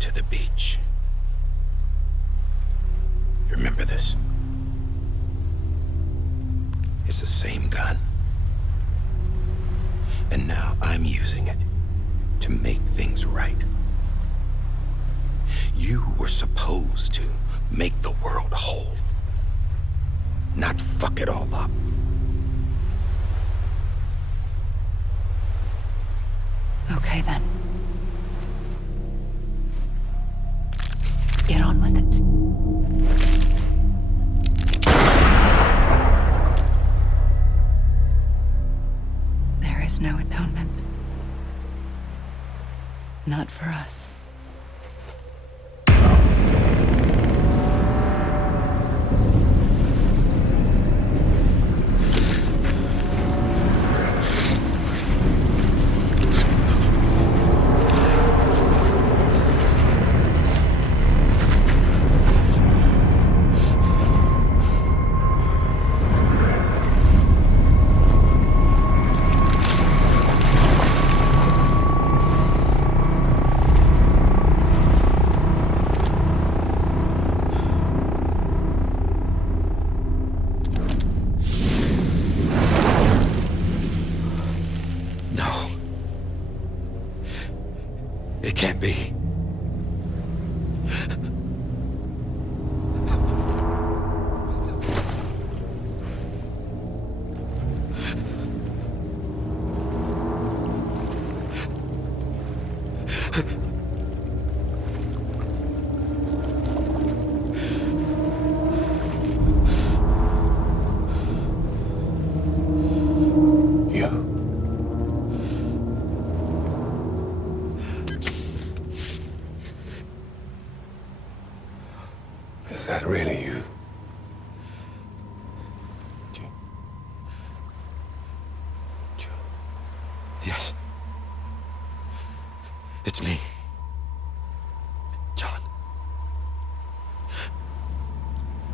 to the beach. You remember this? It's the same gun. And now I'm using it to make things right. You were supposed to make the world whole, not fuck it all up. Okay, then. Get on with it. There is no atonement. Not for us. It can't be. Is that really you? Yes. It's me. John.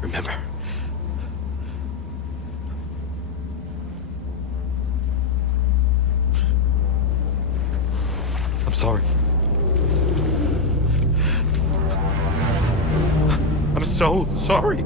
Remember? I'm sorry. I'm so sorry.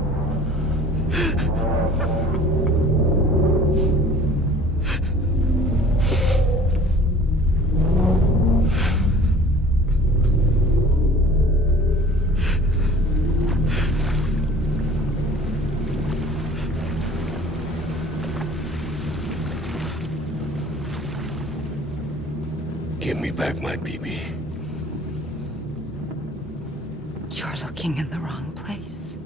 Give me back my BB. You're looking in the wrong place.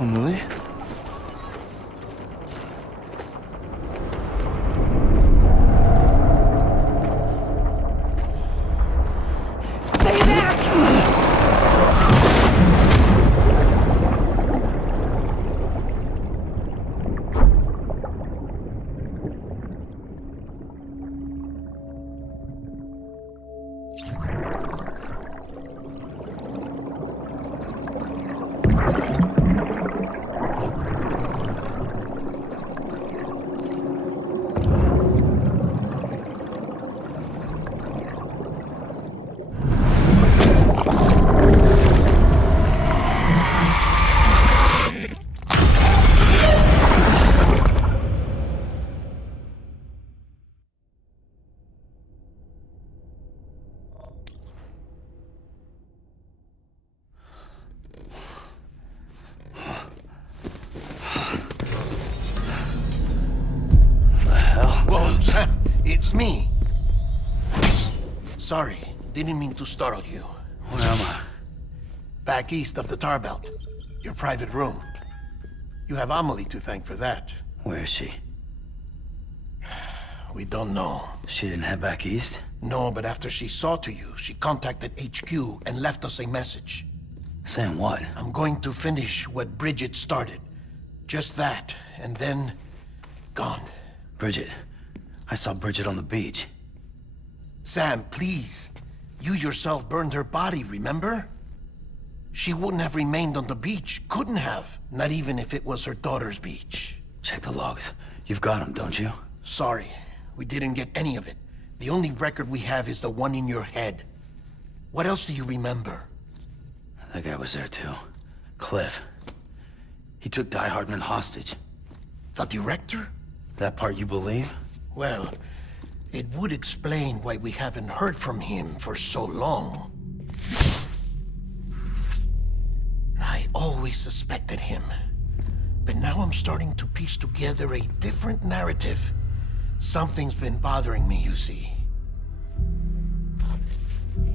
Emily? Stay back! It's me. Sorry, didn't mean to startle you. Well, back east of the tar belt. Your private room. You have Amelie to thank for that. Where is she? We don't know. She didn't head back east? No, but after she saw to you, she contacted HQ and left us a message. Saying what? I'm going to finish what Bridget started. Just that, and then... gone. Bridget. I saw Bridget on the beach. Sam, please. You yourself burned her body, remember? She wouldn't have remained on the beach. Couldn't have. Not even if it was her daughter's beach. Check the logs. You've got them, don't you? Sorry. We didn't get any of it. The only record we have is the one in your head. What else do you remember? That guy was there too. Cliff. He took Die Hardman hostage. The director? That part you believe? Well, it would explain why we haven't heard from him for so long. I always suspected him. But now I'm starting to piece together a different narrative. Something's been bothering me, you see.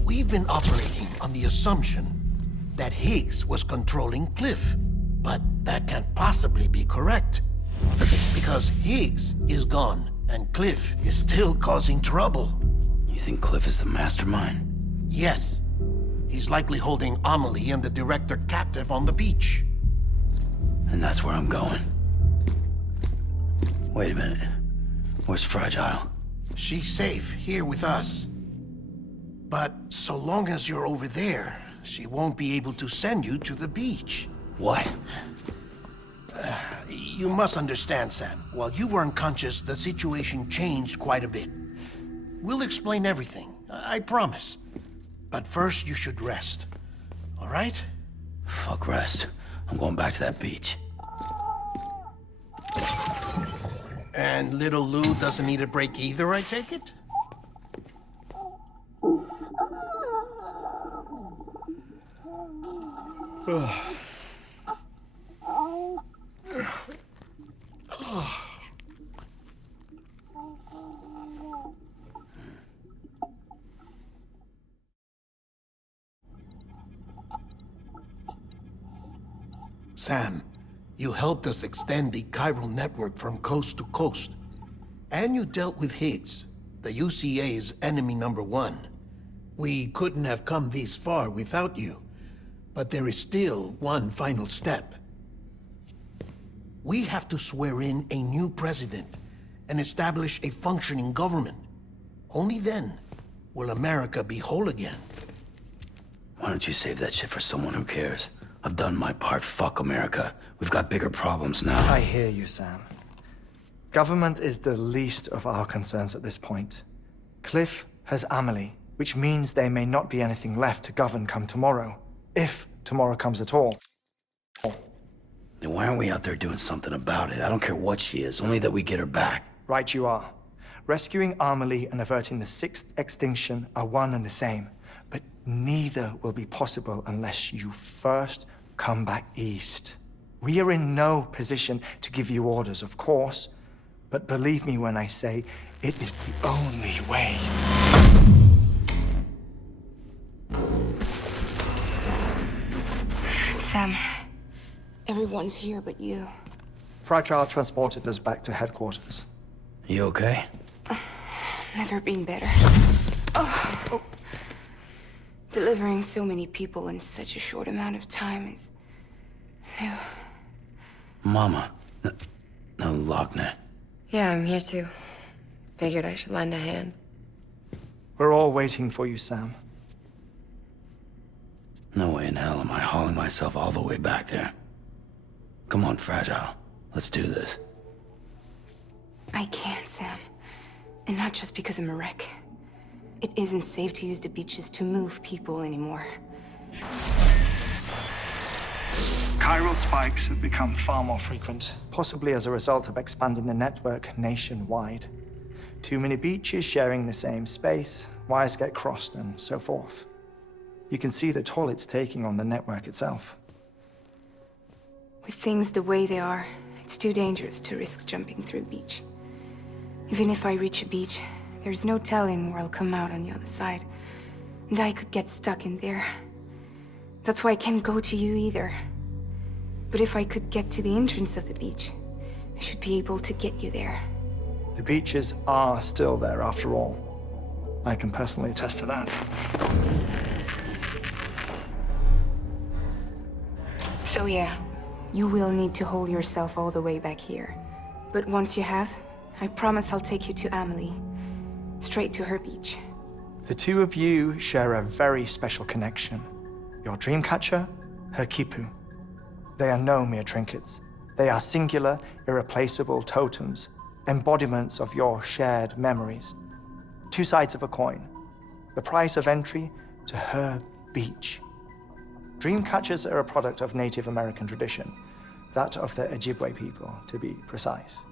We've been operating on the assumption that Higgs was controlling Cliff. But that can't possibly be correct. Because Higgs is gone, and Cliff is still causing trouble. You think Cliff is the mastermind? Yes. He's likely holding Amelie and the director captive on the beach. And that's where I'm going. Wait a minute. Where's Fragile? She's safe here with us. But so long as you're over there, she won't be able to send you to the beach. What? You must understand, Sam. While you were unconscious, the situation changed quite a bit. We'll explain everything, I promise. But first, you should rest. All right? Fuck rest. I'm going back to that beach. And little Lou doesn't need a break either, I take it? Sam, you helped us extend the chiral network from coast to coast. And you dealt with Higgs, the UCA's enemy #1. We couldn't have come this far without you. But there is still one final step. We have to swear in a new president and establish a functioning government. Only then will America be whole again. Why don't you save that shit for someone who cares? I've done my part. Fuck America. We've got bigger problems now. I hear you, Sam. Government is the least of our concerns at this point. Cliff has Amelie, which means there may not be anything left to govern come tomorrow. If tomorrow comes at all. Then why aren't we out there doing something about it? I don't care what she is, only that we get her back. Right you are. Rescuing Amelie and averting the 6th extinction are one and the same. But neither will be possible unless you first come back east. We are in no position to give you orders, of course. But believe me when I say, it is the only way. Sam, everyone's here but you. Fragile transported us back to headquarters. You okay? Never been better. Oh. Delivering so many people in such a short amount of time is new. Mama. No, Lochner. Yeah, I'm here too. Figured I should lend a hand. We're all waiting for you, Sam. No way in hell am I hauling myself all the way back there. Come on, Fragile. Let's do this. I can't, Sam. And not just because I'm a wreck. It isn't safe to use the beaches to move people anymore. Chiral spikes have become far more frequent. Possibly as a result of expanding the network nationwide. Too many beaches sharing the same space, wires get crossed, and so forth. You can see the toll it's taking on the network itself. With things the way they are, it's too dangerous to risk jumping through a beach. Even if I reach a beach, there's no telling where I'll come out on the other side. And I could get stuck in there. That's why I can't go to you either. But if I could get to the entrance of the beach, I should be able to get you there. The beaches are still there after all. I can personally attest to that. So yeah, you will need to hold yourself all the way back here. But once you have, I promise I'll take you to Amelie. Straight to her beach. The two of you share a very special connection. Your dreamcatcher, her quipu. They are no mere trinkets. They are singular, irreplaceable totems, embodiments of your shared memories. Two sides of a coin. The price of entry to her beach. Dreamcatchers are a product of Native American tradition, that of the Ojibwe people, to be precise.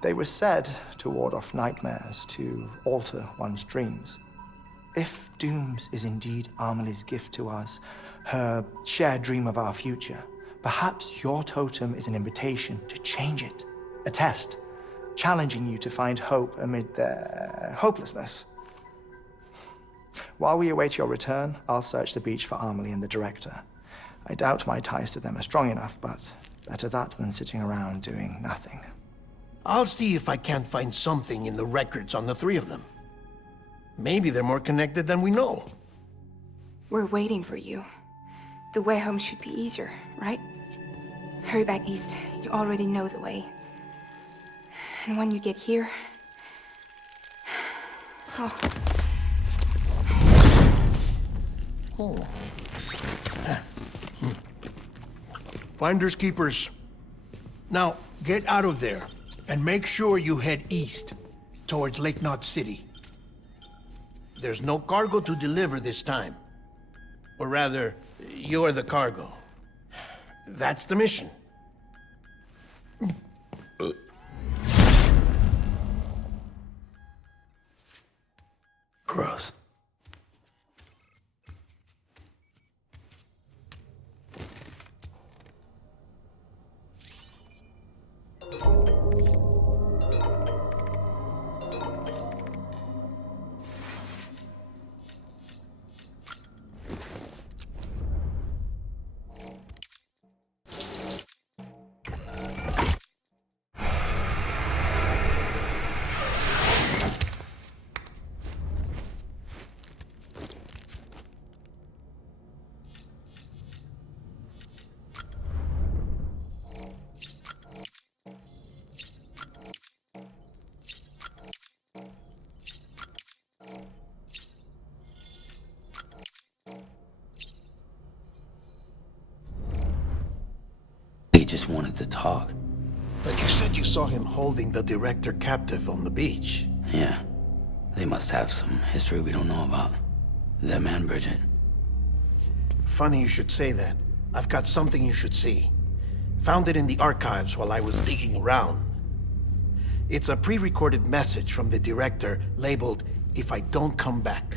They were said to ward off nightmares, to alter one's dreams. If Dooms is indeed Amelie's gift to us, her shared dream of our future, perhaps your totem is an invitation to change it. A test, challenging you to find hope amid their hopelessness. While we await your return, I'll search the beach for Amelie and the director. I doubt my ties to them are strong enough, but better that than sitting around doing nothing. I'll see if I can't find something in the records on the three of them. Maybe they're more connected than we know. We're waiting for you. The way home should be easier, right? Hurry back east. You already know the way. And when you get here... Oh. Finders keepers. Now, get out of there, and make sure you head east, towards Lake Knot City. There's no cargo to deliver this time. Or rather, you're the cargo. That's the mission. Gross. He just wanted to talk. But you said you saw him holding the director captive on the beach. Yeah. They must have some history we don't know about. Them and Bridget. Funny you should say that. I've got something you should see. Found it in the archives while I was digging around. It's a pre-recorded message from the director labeled, "If I don't come back."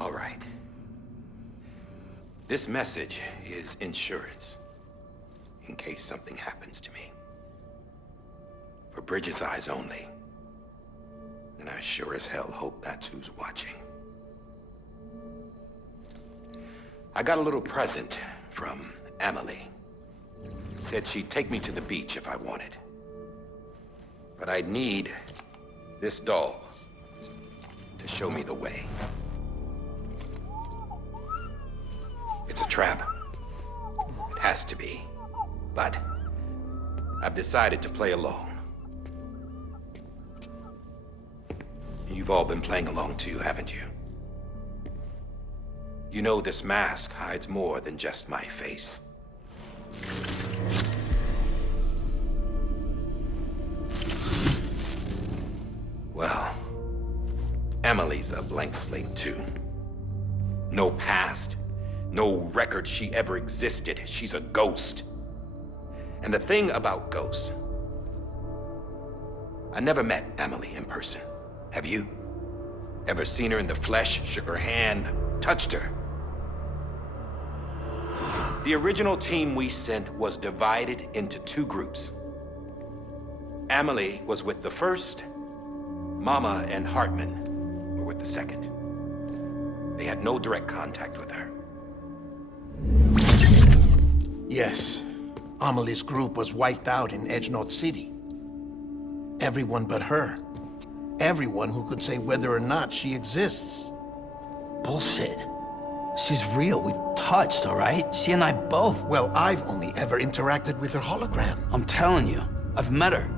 All right. This message is insurance, in case something happens to me. For Bridget's eyes only. And I sure as hell hope that's who's watching. I got a little present from Amelie. Said she'd take me to the beach if I wanted. But I'd need this doll to show me the way. It's a trap. It has to be. But I've decided to play along. You've all been playing along too, haven't you? You know this mask hides more than just my face. Well, Amelie's a blank slate too. No past. No record she ever existed. She's a ghost. And the thing about ghosts, I never met Amelie in person. Have you? Ever seen her in the flesh, shook her hand, touched her? The original team we sent was divided into two groups. Amelie was with the first. Mama and Hartman were with the second. They had no direct contact with her. Yes. Amelie's group was wiped out in Edgenot City. Everyone but her. Everyone who could say whether or not she exists. Bullshit. She's real. We touched, all right? She and I both. Well, I've only ever interacted with her hologram. I'm telling you, I've met her.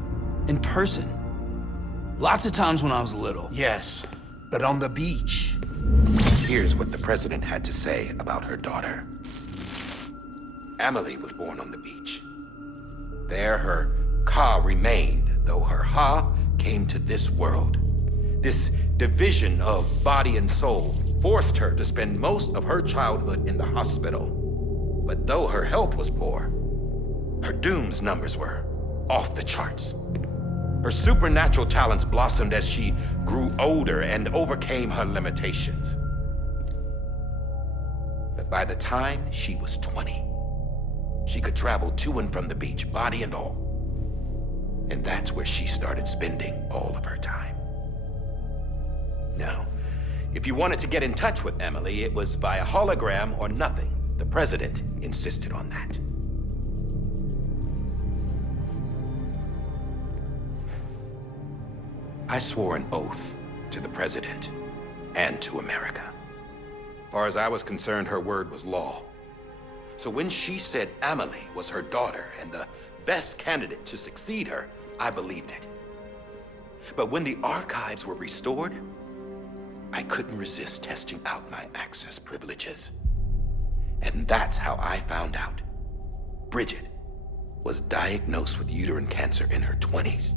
In person. Lots of times when I was little. Yes, but on the beach. Here's what the president had to say about her daughter. Amelie was born on the beach. There her Ka remained, though her Ha came to this world. This division of body and soul forced her to spend most of her childhood in the hospital. But though her health was poor, her Doom's numbers were off the charts. Her supernatural talents blossomed as she grew older and overcame her limitations. But by the time she was 20, she could travel to and from the beach, body and all. And that's where she started spending all of her time. Now, if you wanted to get in touch with Amelie, it was via hologram or nothing. The president insisted on that. I swore an oath to the president and to America. As far as I was concerned, her word was law. So when she said Amelie was her daughter and the best candidate to succeed her, I believed it. But when the archives were restored, I couldn't resist testing out my access privileges. And that's how I found out Bridget was diagnosed with uterine cancer in her 20s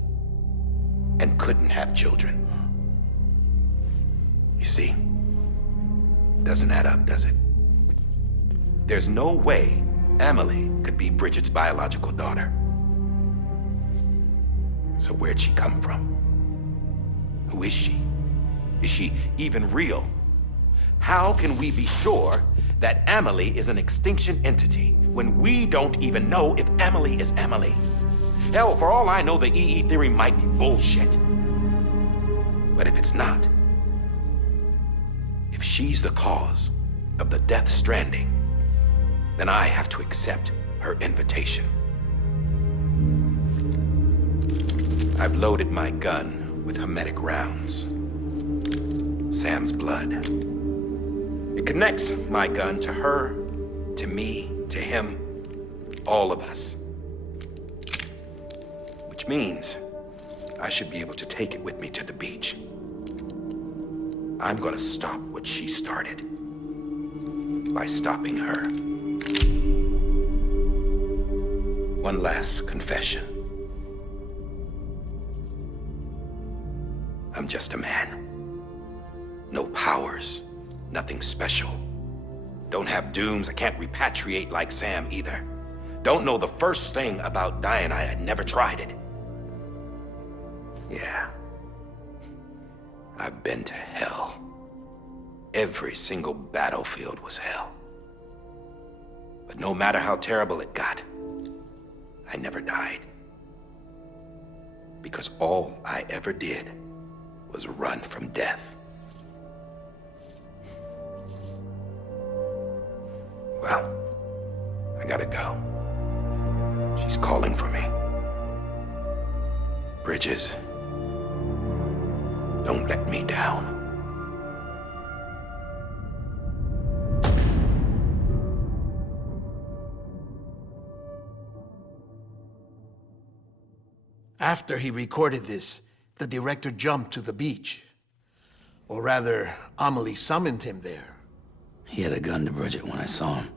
and couldn't have children. You see, doesn't add up, does it? There's no way Amelie could be Bridget's biological daughter. So where'd she come from? Who is she? Is she even real? How can we be sure that Amelie is an extinction entity when we don't even know if Amelie is Amelie? Hell, for all I know, the EE theory might be bullshit. But if it's not, if she's the cause of the death stranding, then I have to accept her invitation. I've loaded my gun with hermetic rounds. Sam's blood. It connects my gun to her, to me, to him, all of us. Which means I should be able to take it with me to the beach. I'm gonna stop what she started by stopping her. One last confession. I'm just a man. No powers, nothing special. Don't have dooms, I can't repatriate like Sam either. Don't know the first thing about dying, I had never tried it. Yeah. I've been to hell. Every single battlefield was hell. But no matter how terrible it got, I never died. Because all I ever did was run from death. Well, I gotta go. She's calling for me. Bridges, don't let me down. After he recorded this, the director jumped to the beach. Or rather, Amelie summoned him there. He had a gun to Bridget when I saw him.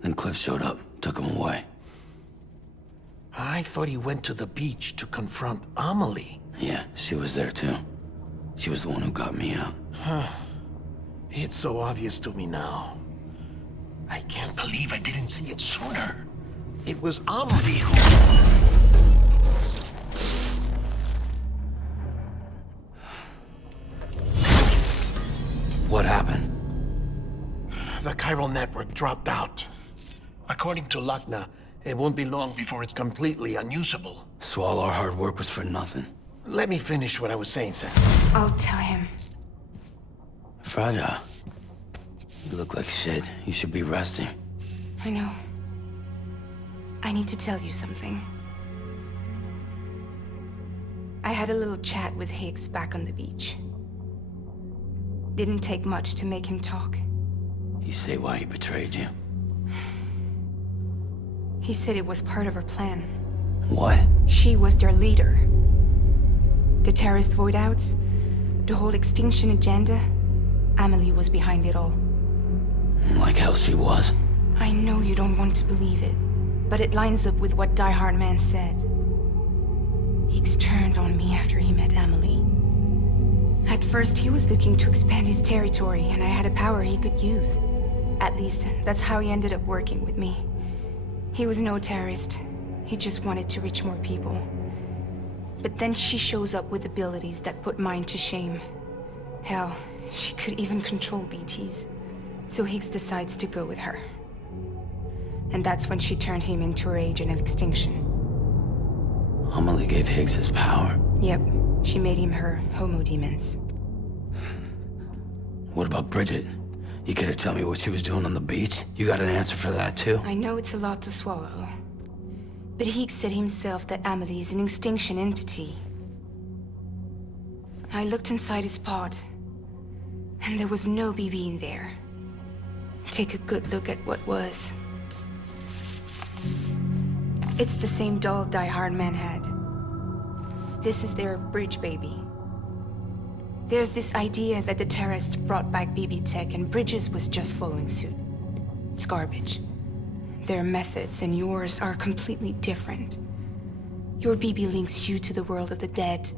Then Cliff showed up, took him away. I thought he went to the beach to confront Amelie. Yeah, she was there too. She was the one who got me out. It's so obvious to me now. I can't believe I didn't see it sooner. It was Amelie who... The chiral network dropped out. According to Lakna, it won't be long before it's completely unusable. So all our hard work was for nothing. Let me finish what I was saying, Sam. I'll tell him. Fragile. You look like shit. You should be resting. I know. I need to tell you something. I had a little chat with Higgs back on the beach. Didn't take much to make him talk. You say why he betrayed you? He said it was part of her plan. What? She was their leader. The terrorist void-outs, the whole extinction agenda, Amelie was behind it all. Like hell she was. I know you don't want to believe it, but it lines up with what Die Hard Man said. Higgs turned on me after he met Amelie. At first, he was looking to expand his territory, and I had a power he could use. At least, that's how he ended up working with me. He was no terrorist. He just wanted to reach more people. But then she shows up with abilities that put mine to shame. Hell, she could even control BTs. So Higgs decides to go with her. And that's when she turned him into her agent of extinction. Amelie gave Higgs his power. Yep, she made him her homo demons. What about Bridget? You care to tell me what she was doing on the beach? You got an answer for that too? I know it's a lot to swallow. But Higgs said himself that Amelie is an extinction entity. I looked inside his pod, and there was no BB in there. Take a good look at what was. It's the same doll Die Hard Man had. This is their bridge baby. There's this idea that the terrorists brought back BB tech and Bridges was just following suit. It's garbage. Their methods and yours are completely different. Your BB links you to the world of the dead.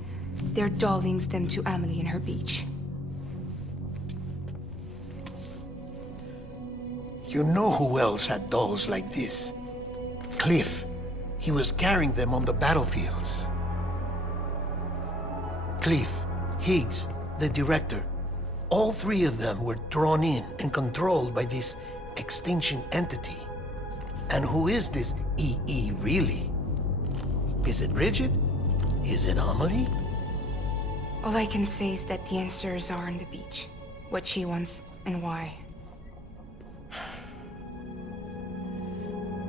Their doll links them to Amelie and her beach. You know who else had dolls like this? Cliff. He was carrying them on the battlefields. Cliff, Higgs, the director. All three of them were drawn in and controlled by this extinction entity. And who is this EE really? Is it Bridget? Is it Amelie? All I can say is that the answers are on the beach. What she wants and why.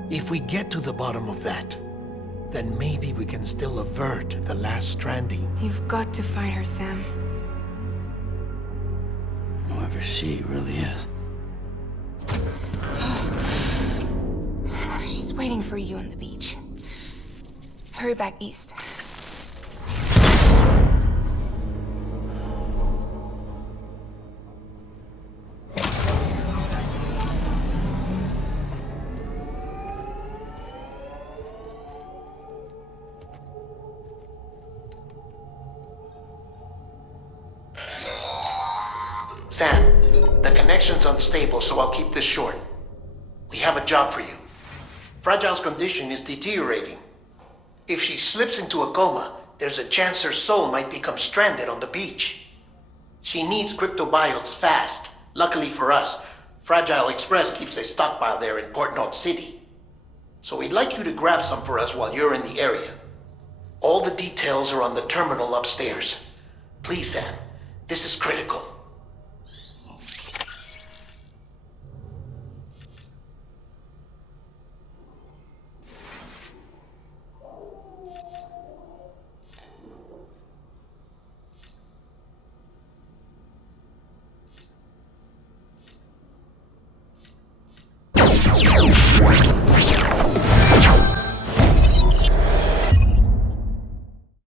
If we get to the bottom of that, then maybe we can still avert the last stranding. You've got to find her, Sam. Whoever she really is. She's waiting for you on the beach. Hurry back east. Sam, the connection's unstable, so I'll keep this short. We have a job for you. Fragile's condition is deteriorating. If she slips into a coma, there's a chance her soul might become stranded on the beach. She needs cryptobiotes fast. Luckily for us, Fragile Express keeps a stockpile there in Port North City. So we'd like you to grab some for us while you're in the area. All the details are on the terminal upstairs. Please, Sam, this is critical.